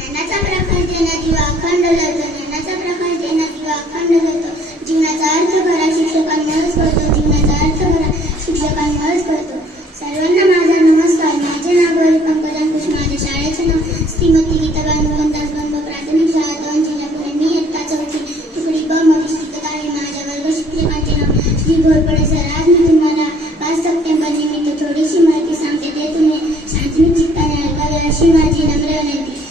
ज्ञानाचा प्रकाश देणा दिवा अखंड जातो ज्ञानाचा प्रकाश देणा दिवा अखंड जातो जीवनाचा अर्थ खरा शिक्षकांनाच कळतो जीवनाचा अर्थ खरा शिक्षकांनाच कळतो सर्वांना माझा नमस्कार. माझे नाव गौरी पंकजा कृष्ण. माझ्या शाळेचे नाव श्रीमती गीता मोहनदास बंब प्राथमिक शाळा दोन जिल्ह्यापुढे मी इयत्ता चौथी. तुकडी ब मध्ये शिकत आहे. माझ्या वर्ग शिक्षकांचे नाव श्री घोरपडे सर. आज मी तुम्हाला पाच सप्टेंबर निमित्त थोडीशी माहिती सांगते. ते तुम्ही शांतनिक चित्ताने ऐकावे अशी माझी नम्र विनंती.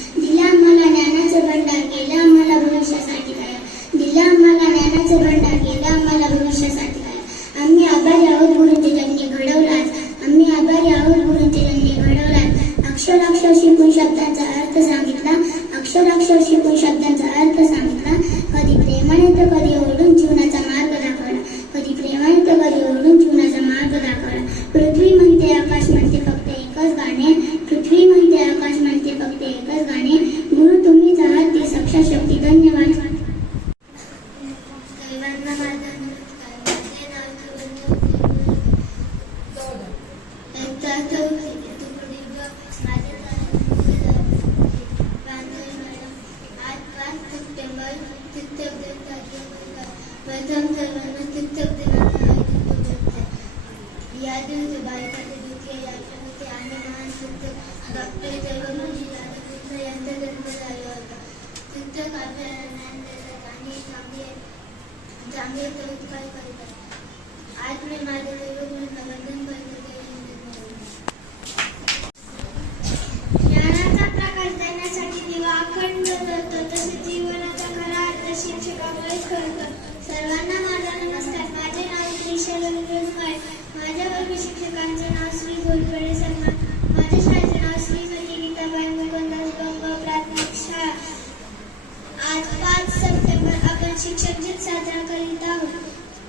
सांगितला. अक्षर अक्षर शिकून शब्दांचा अर्थ सांगितला. कधी प्रेमाने तर कधी ओढून जीवनाचा मार्ग दाखवला. कधी प्रेमाने तर कधी ओढून जीवनाचा मार्ग दाखवला. पृथ्वी म्हणते आकाश म्हणते फक्त एकच गाणे. पृथ्वी म्हणते आकाश म्हणते फक्त एकच गाणे. गुरु तुम्हीच आहात ते सक्षा शक्ती धन्य प्रथम सर्वांना या दिवशी आणि महान डॉक्टर सर्वपल्ली राधाकृष्ण यांचा जन्म झाला होता आपल्याला ज्ञान देतात आणि चांगले चांगले संस्कार करतात आज मी माझ्या वेगवेगळ्या शिक्षक दिन साजरा करीत आहोत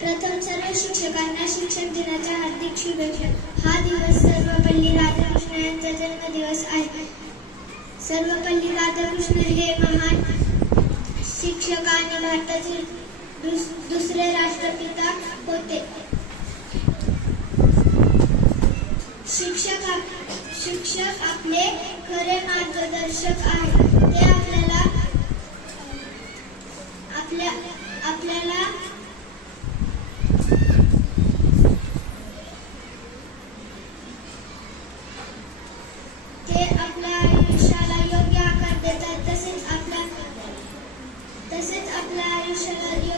प्रथम सर्व शिक्षकांना शिक्षक दिनाच्या हार्दिक शुभेच्छा. हा दिवस सर्वपल्ली राधाकृष्ण यांचा जन्मदिवस आहे. सर्वपल्ली राधाकृष्ण हे महान शिक्षक आणि भारतातील दुस- दुसरे राष्ट्रपिता होते. शिक्षक शिक्षक आपले खरे मार्गदर्शक आहेत. national